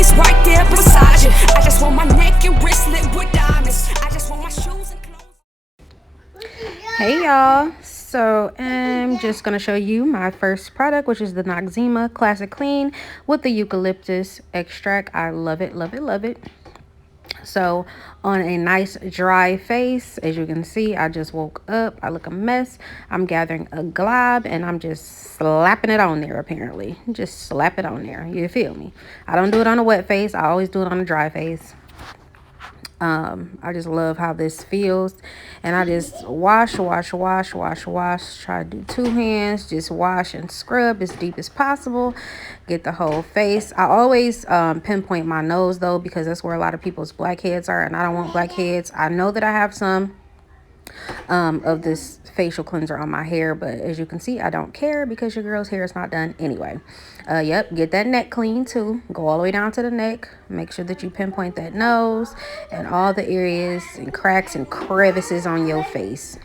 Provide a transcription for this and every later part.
queens right there beside you. I just want my neck and wristlet with diamonds. I just want my shoes and clothes. Hey y'all, so I'm just going to show you my first product, which is the Noxzema Classic Clean with the eucalyptus extract. I love it, love it, love it. So on a nice dry face, as you can see, I just woke up, I look a mess. I'm gathering a glob and I'm just slapping it on there. Apparently just slap it on there, you feel me? I don't do it on a wet face, I always do it on a dry face. I just love how this feels, and I just wash, try to do 2 hands, just wash and scrub as deep as possible, get the whole face. I always pinpoint my nose though, because that's where a lot of people's blackheads are, and I don't want blackheads. I know that I have some of this facial cleanser on my hair, but as you can see, I don't care because your girl's hair is not done anyway. Yep, get that neck clean too. Go all the way down to the neck. Make sure that you pinpoint that nose and all the areas and cracks and crevices on your face.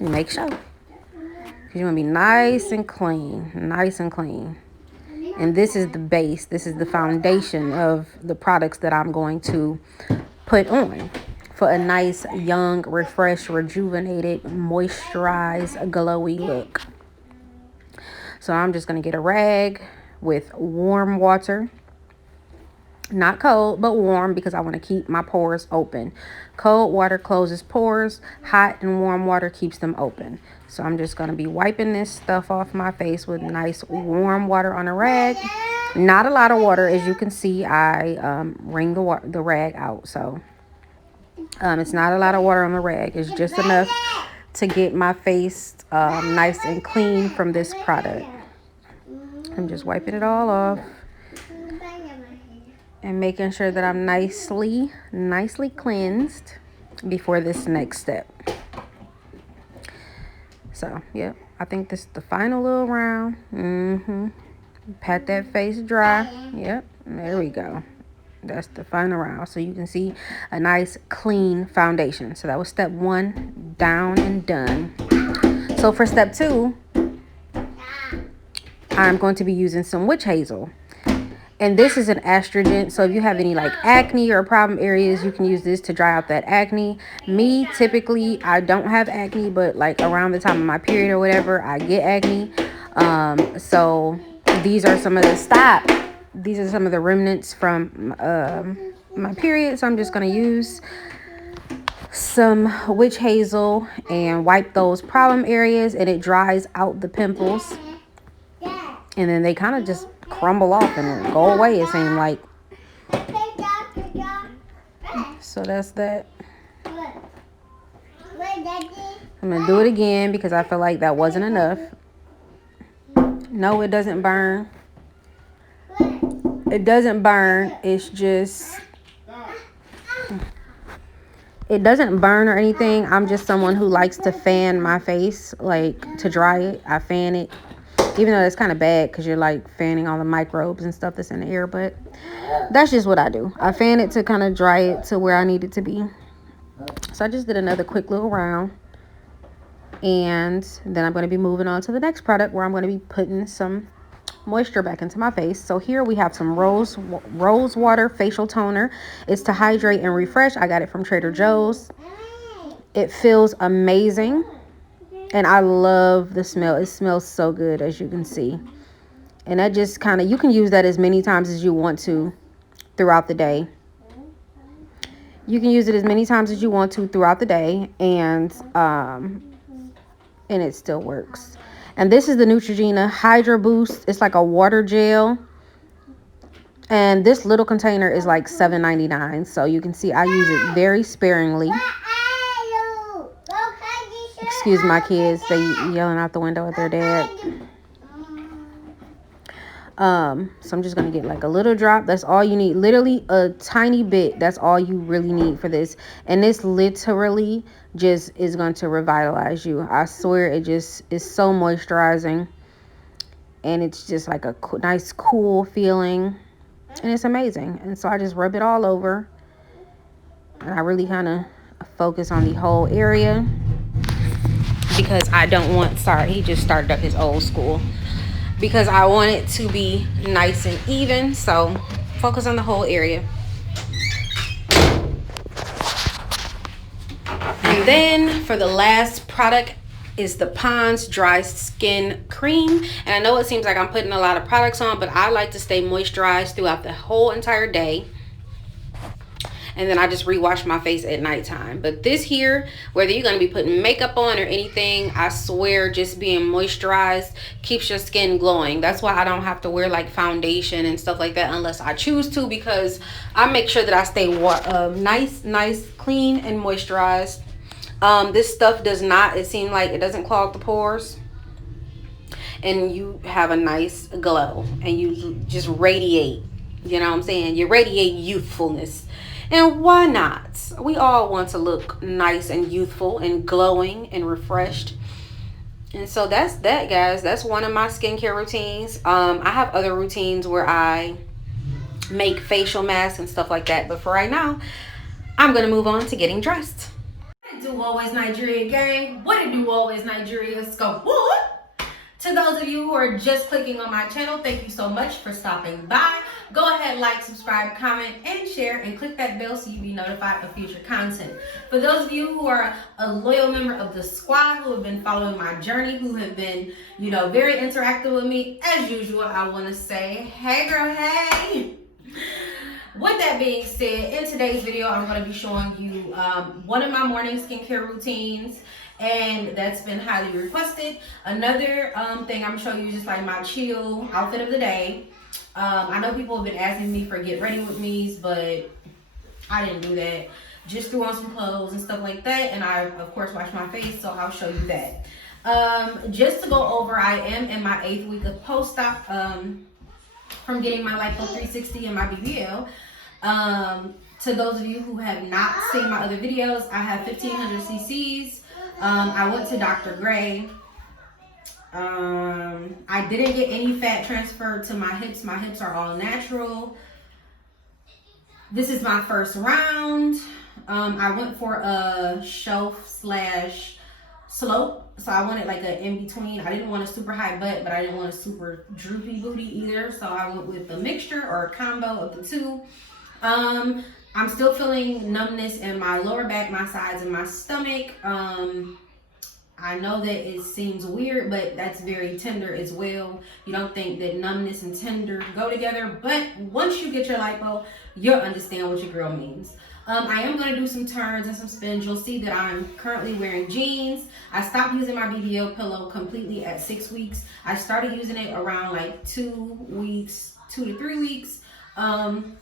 And make sure, because you want to be nice and clean, and this is the base, this is the foundation of the products that I'm going to put on for a nice, young, refreshed, rejuvenated, moisturized, glowy look. So I'm just going to get a rag with warm water. Not cold, but warm, because I want to keep my pores open. Cold water closes pores. Hot and warm water keeps them open. So I'm just going to be wiping this stuff off my face with nice warm water on a rag. Not a lot of water. As you can see, I wring the rag out. So it's not a lot of water on the rag. It's just enough to get my face nice and clean from this product. I'm just wiping it all off and making sure that I'm nicely cleansed before this next step. So, yep, I think this is the final little round. Pat that face dry. Yep, there we go. That's the final round. So you can see a nice clean foundation. So that was step 1, down and done. So for step 2, I'm going to be using some witch hazel. And this is an astringent. So if you have any like acne or problem areas, you can use this to dry out that acne. Me, typically, I don't have acne, but like around the time of my period or whatever, I get acne. So these are some of the These are some of the remnants from my period. So I'm just going to use some witch hazel and wipe those problem areas, and it dries out the pimples. And then they kind of just crumble off and go away, it seems like. So that's that. I'm going to do it again because I feel like that wasn't enough. No, it doesn't burn. It doesn't burn. It's just, it doesn't burn or anything. I'm just someone who likes to fan my face, like to dry it. I fan it, even though it's kind of bad because you're like fanning all the microbes and stuff that's in the air. But that's just what I do. I fan it to kind of dry it to where I need it to be. So I just did another quick little round. And then I'm going to be moving on to the next product, where I'm going to be putting some moisture back into my face. So here we have some rose water facial toner. It's to hydrate and refresh. I got it from Trader Joe's. It feels amazing, and I love the smell. It smells so good, as you can see. And that just kind of, you can use that as many times as you want to throughout the day. You can use it as many times as you want to throughout the day, and it still works. And this is the Neutrogena Hydra Boost. It's like a water gel. And this little container is like $7.99. So you can see I use it very sparingly. Excuse my kids. They yelling out the window at their dad. So I'm just going to get like a little drop. That's all you need. Literally a tiny bit. That's all you really need for this. And this literally just is going to revitalize you. I swear, it just is so moisturizing. And it's just like a nice cool feeling. And it's amazing. And so I just rub it all over. And I really kind of focus on the whole area. Because I don't want, sorry, he just started up his old school. Because I want it to be nice and even. So Focus on the whole area. And then for the last product is the Pond's Dry Skin Cream. And I know it seems like I'm putting a lot of products on, but I like to stay moisturized throughout the whole entire day. And then I just rewash my face at nighttime. But this here, whether you're going to be putting makeup on or anything, I swear just being moisturized keeps your skin glowing. That's why I don't have to wear like foundation and stuff like that unless I choose to, because I make sure that I stay nice, clean, and moisturized. This stuff does not, it seems like it doesn't clog the pores. And you have a nice glow. And you just radiate. You know what I'm saying? You radiate youthfulness. And why not? We all want to look nice and youthful and glowing and refreshed. And so that's that, guys. That's one of my skincare routines. I have other routines where I make facial masks and stuff like that. But for right now, I'm going to move on to getting dressed. What it do, Always Nigeria gang? What it do, Always Nigeria? Let's go. What? To those of you who are just clicking on my channel, thank you so much for stopping by. Go ahead, like, subscribe, comment, and share, and click that bell so you be notified of future content. For those of you who are a loyal member of the squad, who have been following my journey, who have been, you know, very interactive with me, as usual, I want to say, hey girl, hey. With that being said, in today's video, I'm going to be showing you one of my morning skincare routines, and that's been highly requested. Another thing I'm showing you is just like my chill outfit of the day. I know people have been asking me for get ready with me's, but I didn't do that. Just threw on some clothes and stuff like that, and I of course washed my face, so I'll show you that. Just to go over, I am in my 8th week of post-op from getting my Lipo 360 and my BBL. To those of you who have not seen my other videos, I have 1500 cc's. I went to Dr. Gray. I didn't get any fat transferred to my hips. My hips are all natural. This is my first round. I went for a shelf / slope. So I wanted like an in-between. I didn't want a super high butt, but I didn't want a super droopy booty either. So I went with a mixture or a combo of the two. I'm still feeling numbness in my lower back, my sides, and my stomach. I know that it seems weird, but that's very tender as well. You don't think that numbness and tender go together, but once you get your lipo, you'll understand what your girl means. I am going to do some turns and some spins. You'll see that I'm currently wearing jeans. I stopped using my BBL pillow completely at 6 weeks. I started using it around like 2 weeks, 2 to 3 weeks. And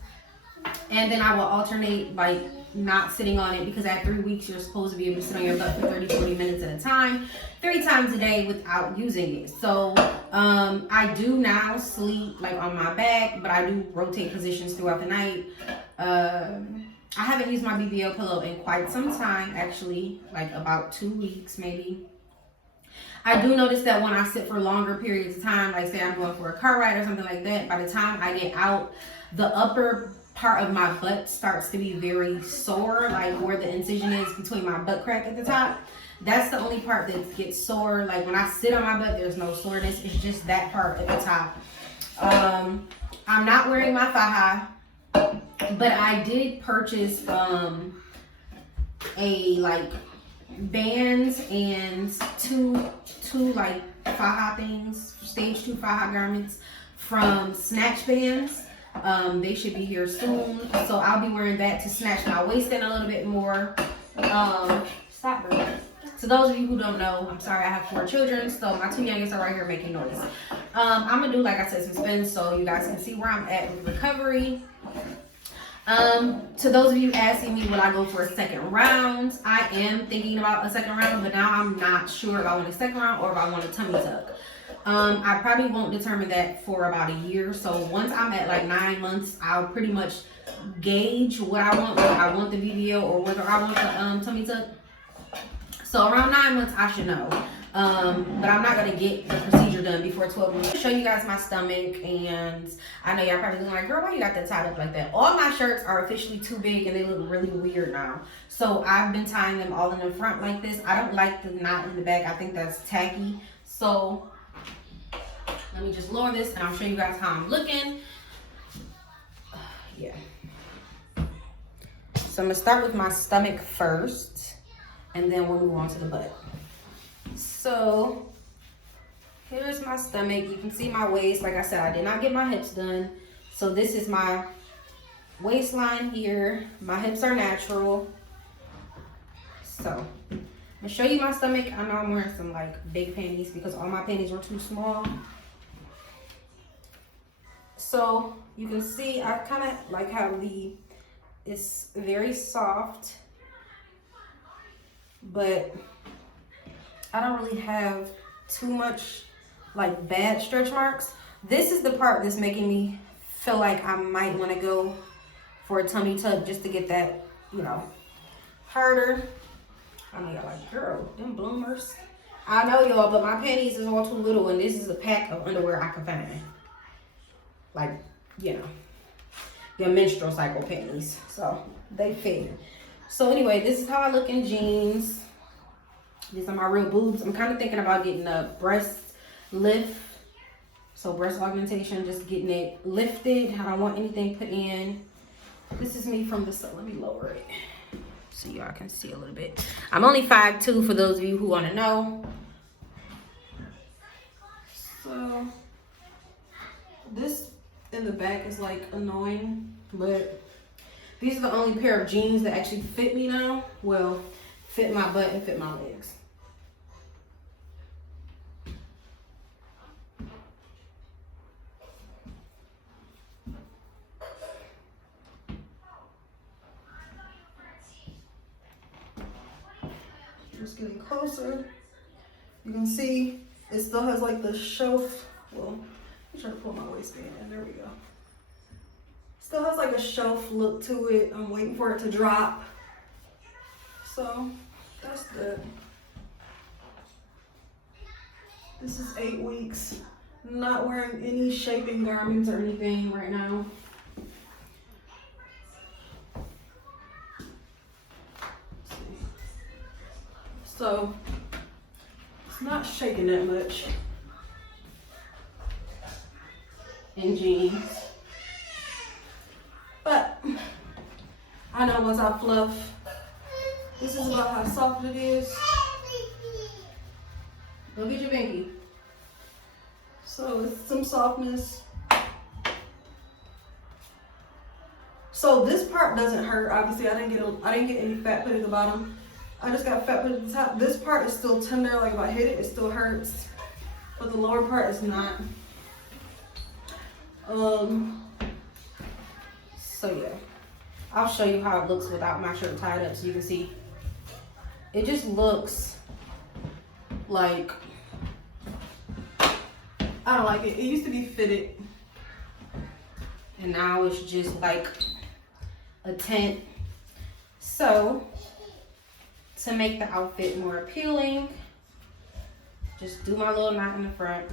then I will alternate like not sitting on it, because at 3 weeks you're supposed to be able to sit on your butt for 30-40 minutes at a time, 3 times a day without using it. So I do now sleep like on my back, but I do rotate positions throughout the night. I haven't used my BBL pillow in quite some time, actually, like about 2 weeks maybe. I do notice that when I sit for longer periods of time, like say I'm going for a car ride or something like that, by the time I get out, the upper part of my butt starts to be very sore, like where the incision is between my butt crack at the top. That's the only part that gets sore. Like when I sit on my butt, there's no soreness. It's just that part at the top. I'm not wearing my thigh high, but I did purchase a like bands and two like thigh high things, stage 2 thigh high garments from Snatch Bands. They should be here soon, so I'll be wearing that to snatch my waist in a little bit more. Stop, bro. To those of you who don't know, I'm sorry, I have 4 children, so my 2 youngest are right here making noise. I'm gonna do, like I said, some spins so you guys can see where I'm at with recovery. To those of you asking me, will I go for a second round? I am thinking about a second round, but now I'm not sure if I want a second round or if I want a tummy tuck. I probably won't determine that for about a year. So once I'm at like 9 months, I'll pretty much gauge what I want, whether I want the BBL or whether I want the tummy tuck. So around 9 months, I should know. But I'm not going to get the procedure done before 12 months. I'll show you guys my stomach, and I know y'all probably looking like, girl, why you got that tied up like that? All my shirts are officially too big and they look really weird now. So I've been tying them all in the front like this. I don't like the knot in the back. I think that's tacky. So let me just lower this and I'll show you guys how I'm looking. yeah. So I'm gonna start with my stomach first, and then we'll move on to the butt. So here's my stomach. You can see my waist. Like I said, I did not get my hips done. So this is my waistline here. My hips are natural. So I'm gonna show you my stomach. I know I'm wearing some like big panties because all my panties were too small. So you can see I kind of like how it's very soft, but I don't really have too much like bad stretch marks. This is the part that's making me feel like I might want to go for a tummy tuck just to get that, you know, harder. I know y'all like, girl, them bloomers. I know y'all, but my panties is all too little, and this is a pack of underwear I can find. Like, you know, your menstrual cycle panties. So they fit. So anyway, this is how I look in jeans. These are my real boobs. I'm kind of thinking about getting a breast lift. So breast augmentation, just getting it lifted. I don't want anything put in. This is me from the side. Let me lower it so y'all can see a little bit. I'm only 5'2" for those of you who want to know. So this in the back is like annoying, but these are the only pair of jeans that actually fit me now. Well, fit my butt and fit my legs. Just getting closer. You can see it still has like the shelf. Well, let me try to pull my waistband in. There we go. Still has like a shelf look to it. I'm waiting for it to drop. So that's good. This is 8 weeks. I'm not wearing any shaping garments or anything right now. So it's not shaking that much in jeans. But I know once I fluff, this is about how soft it is. Go get your binky. So it's some softness. So this part doesn't hurt. Obviously, I didn't get any fat put at the bottom. I just got fat put at the top. This part is still tender. Like if I hit it, it still hurts. But the lower part is not. So yeah, I'll show you how it looks without my shirt tied up so you can see. It just looks like, I don't like it. It used to be fitted, and now it's just like a tent. So to make the outfit more appealing, just do my little knot in the front.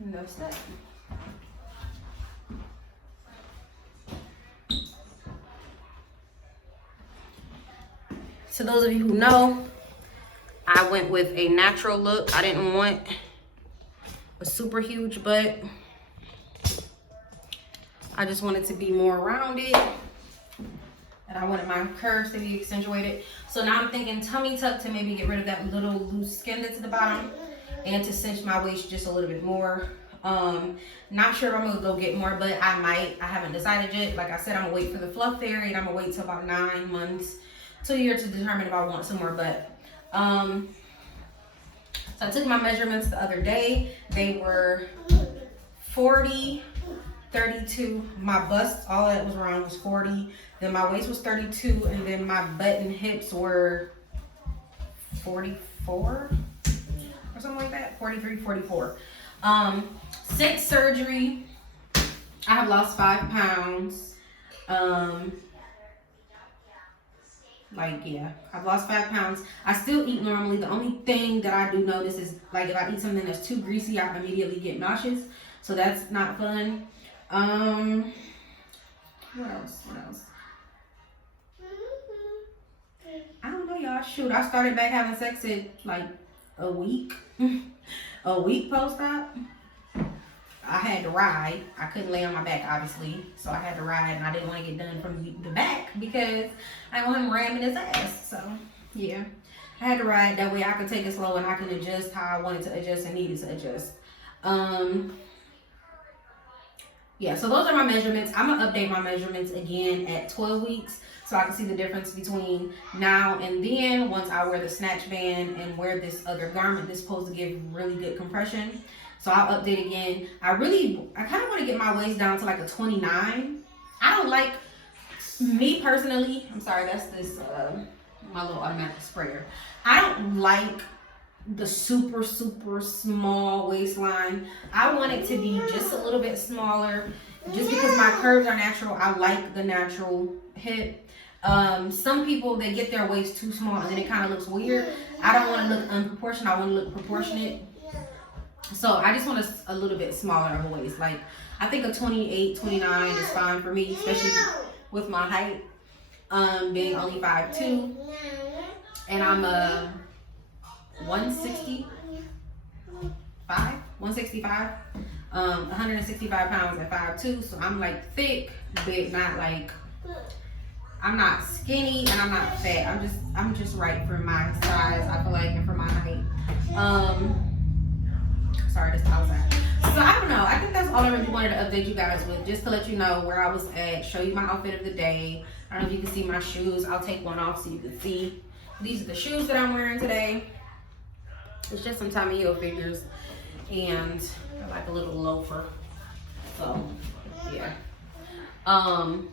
And that's that. To those of you who know, I went with a natural look. I didn't want a super huge butt. I just wanted to be more rounded, and I wanted my curves to be accentuated. So now I'm thinking tummy tuck to maybe get rid of that little loose skin that's at the bottom, and to cinch my waist just a little bit more. Not sure if I'm gonna go get more, but I might. I haven't decided yet. Like I said, I'm gonna wait for the fluff fairy, and I'm gonna wait till about 9 months to a year to determine if I want some more butt. So I took my measurements the other day. They were 40, 32. My bust, all that was around was 40. Then my waist was 32, and then my butt and hips were 44 or something like that. 43, 44. Since surgery, I have lost 5 pounds. Like, yeah, I've lost 5 pounds. I still eat normally. The only thing that I do notice is, like, if I eat something that's too greasy, I immediately get nauseous. So that's not fun. What else? I don't know, y'all. Shoot, I started back having sex at, like, a week, a week post-op. I had to ride. I couldn't lay on my back, obviously, so I had to ride, and I didn't want to get done from the back because I want him ramming his ass. So yeah, I had to ride. That way I could take it slow and I can adjust how I wanted to adjust and needed to adjust. Yeah, so those are my measurements. I'm gonna update my measurements again at 12 weeks so I can see the difference between now and then once I wear the snatch band and wear this other garment that's supposed to give really good compression. So I'll update again. I kind of want to get my waist down to like a 29. I don't like, me personally, I'm sorry, that's this, my little automatic sprayer. I don't like the super small waistline. I want it to be just a little bit smaller just because my curves are natural. I like the natural hip. Some people, they get their waist too small and then it kind of looks weird. I don't want to look unproportionate. I want to look proportionate. So I just want a little bit smaller of a waist. Like I think a 28, 29 is fine for me, especially with my height, being only 5'2", and I'm 165, 165 pounds at 5'2", so I'm like thick, but not like, I'm not skinny and I'm not fat. I'm just right for my size, I feel like, and for my height. Sorry, this outside. So I don't know. I think that's all I really wanted to update you guys with, just to let you know where I was at, show you my outfit of the day. I don't know if you can see my shoes. I'll take one off so you can see. These are the shoes that I'm wearing today. It's just some Tommy Hilfigers and like a little loafer. So yeah. And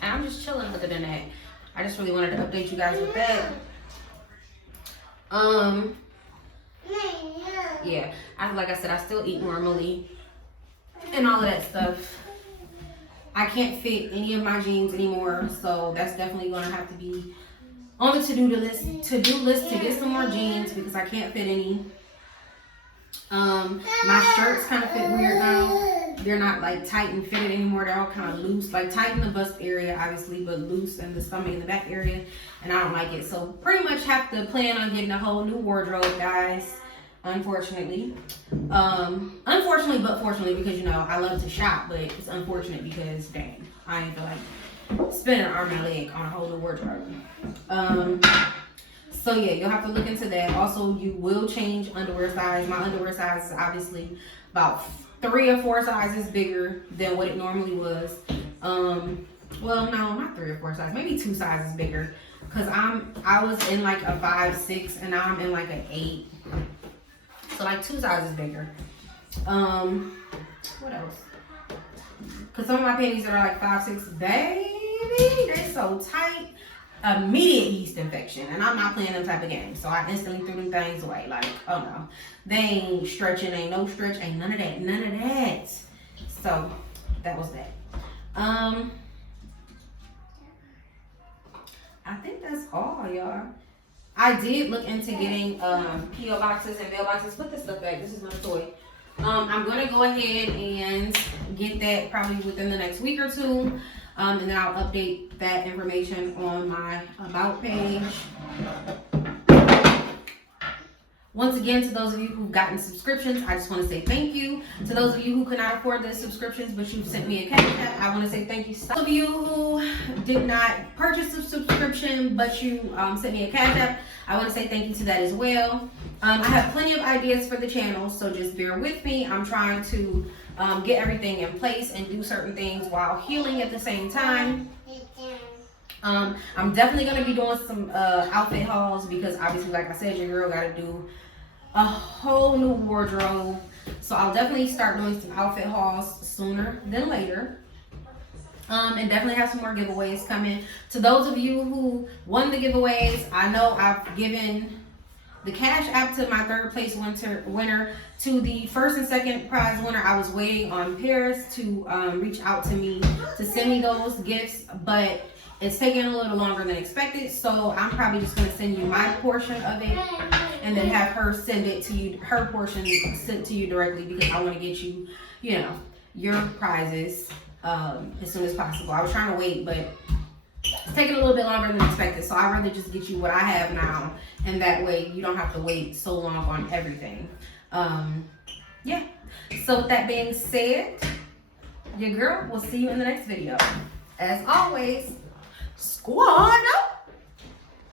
I'm just chilling other than that. I just really wanted to update you guys with that. Yeah, like I said, I still eat normally and all of that stuff. I can't fit any of my jeans anymore, so that's definitely gonna have to be on the to-do list to get some more jeans because I can't fit any. My shirts kind of fit weird now. They're not like tight and fitted anymore. They're all kind of loose, like tight in the bust area, obviously, but loose in the stomach and the back area, and I don't like it. So pretty much have to plan on getting a whole new wardrobe, guys. Unfortunately, unfortunately, but fortunately, because you know I love to shop, but it's unfortunate because dang, I ain't feel like spending an arm and a leg on a whole new wardrobe. So yeah, you'll have to look into that. Also, you will change underwear size. My underwear size is obviously about 3 or 4 sizes bigger than what it normally was. Well, no, not 3 or 4 sizes, maybe 2 sizes bigger, because I was in like a 5'6" and now I'm in like an 8. So like 2 sizes bigger. What else? Cause some of my panties that are like 5'6", baby, they're so tight. Immediate yeast infection, and I'm not playing them type of games. So I instantly threw them things away. Like, oh no, they ain't stretching, ain't no stretch, ain't none of that, none of that. So that was that. I think that's all, y'all. I did look into getting PO boxes and mail boxes. Put this stuff back. This is my toy. I'm gonna go ahead and get that probably within the next week or 2. And then I'll update that information on my about page. Once again, to those of you who've gotten subscriptions, I just want to say thank you. To those of you who could not afford the subscriptions, but you've sent me a Cashapp, I want to say thank you. Some of you who did not purchase a subscription, but you sent me a Cashapp, I want to say thank you to that as well. I have plenty of ideas for the channel, so just bear with me. I'm trying to get everything in place and do certain things while healing at the same time. I'm definitely going to be doing some outfit hauls because obviously, like I said, your girl got to do a whole new wardrobe. So I'll definitely start doing some outfit hauls sooner than later. And definitely have some more giveaways coming. To those of you who won the giveaways, I know I've given the Cashapp to my 3rd place winner. To the 1st and 2nd prize winner, I was waiting on Paris to reach out to me to send me those gifts, but it's taking a little longer than expected. So I'm probably just going to send you my portion of it and then have her send it to you, her portion sent to you directly, because I want to get you, you know, your prizes as soon as possible. I was trying to wait, but It's taking a little bit longer than expected, so I'd rather just get you what I have now, and that way you don't have to wait so long on everything. Yeah. So with that being said, your girl will see you in the next video. As always, squad up.